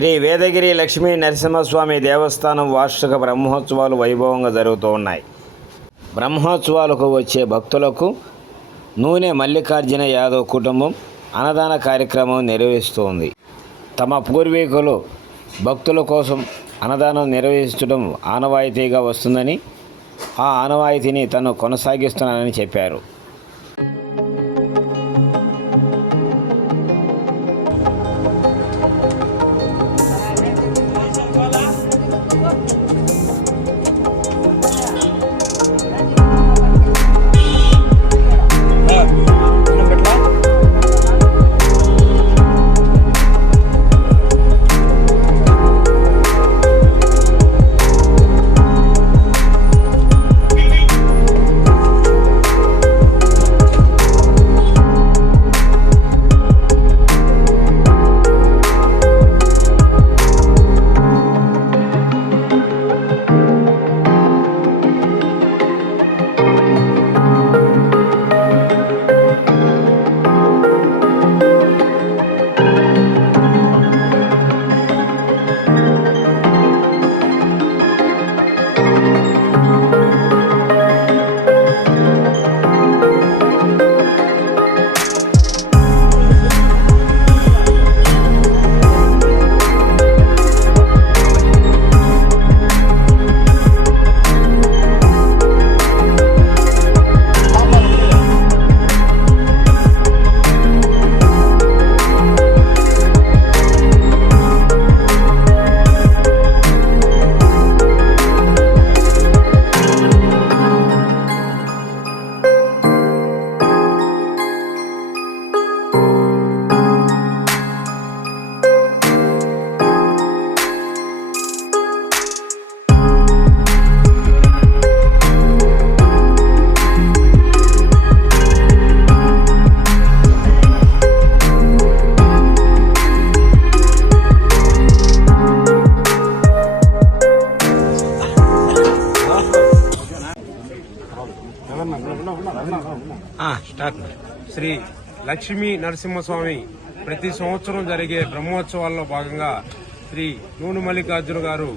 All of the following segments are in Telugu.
శ్రీ వేదగిరి లక్ష్మీ నరసింహస్వామి దేవస్థానం వార్షిక బ్రహ్మోత్సవాలు వైభవంగా జరుగుతూ ఉన్నాయి. బ్రహ్మోత్సవాలకు వచ్చే భక్తులకు నూనె మల్లికార్జున యాదవ్ కుటుంబం అన్నదాన కార్యక్రమం నిర్వహిస్తోంది. తమ పూర్వీకులు భక్తుల కోసం అన్నదానం నిర్వహించడం ఆనవాయితీగా వస్తుందని, ఆ ఆనవాయితీని తను కొనసాగిస్తున్నానని చెప్పారు. శ్రీ లక్ష్మీ నరసింహస్వామి ప్రతి సంవత్సరం జరిగే బ్రహ్మోత్సవాల్లో భాగంగా శ్రీ నూనె మల్లికార్జున గారు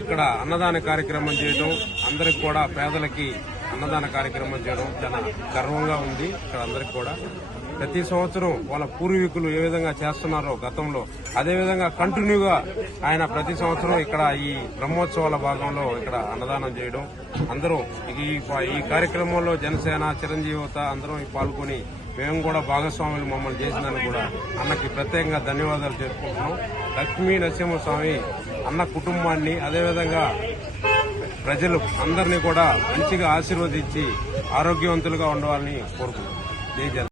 ఇక్కడ అన్నదాన కార్యక్రమం చేయడం, అందరికి కూడా పేదలకి అన్నదాన కార్యక్రమం చేయడం చాలా గర్వంగా ఉంది. ఇక్కడ అందరికి కూడా ప్రతి సంవత్సరం వాళ్ళ పూర్వీకులు ఏ విధంగా చేస్తున్నారో గతంలో అదేవిధంగా కంటిన్యూగా ఆయన ప్రతి సంవత్సరం ఇక్కడ ఈ బ్రహ్మోత్సవాల భాగంలో ఇక్కడ అన్నదానం చేయడం, అందరూ ఈ కార్యక్రమంలో జనసేన చిరంజీవిత అందరం పాల్గొని మేము కూడా భాగస్వాములు మమ్మల్ని చేసిందని కూడా అన్నకి ప్రత్యేకంగా ధన్యవాదాలు చెప్పుకుంటున్నాం. లక్ష్మీ నరసింహస్వామి అన్న కుటుంబాన్ని అదేవిధంగా ప్రజలు అందరినీ కూడా మంచిగా ఆశీర్వదించి ఆరోగ్యవంతులుగా ఉండాలని కోరుకుంటున్నాం. జై జన.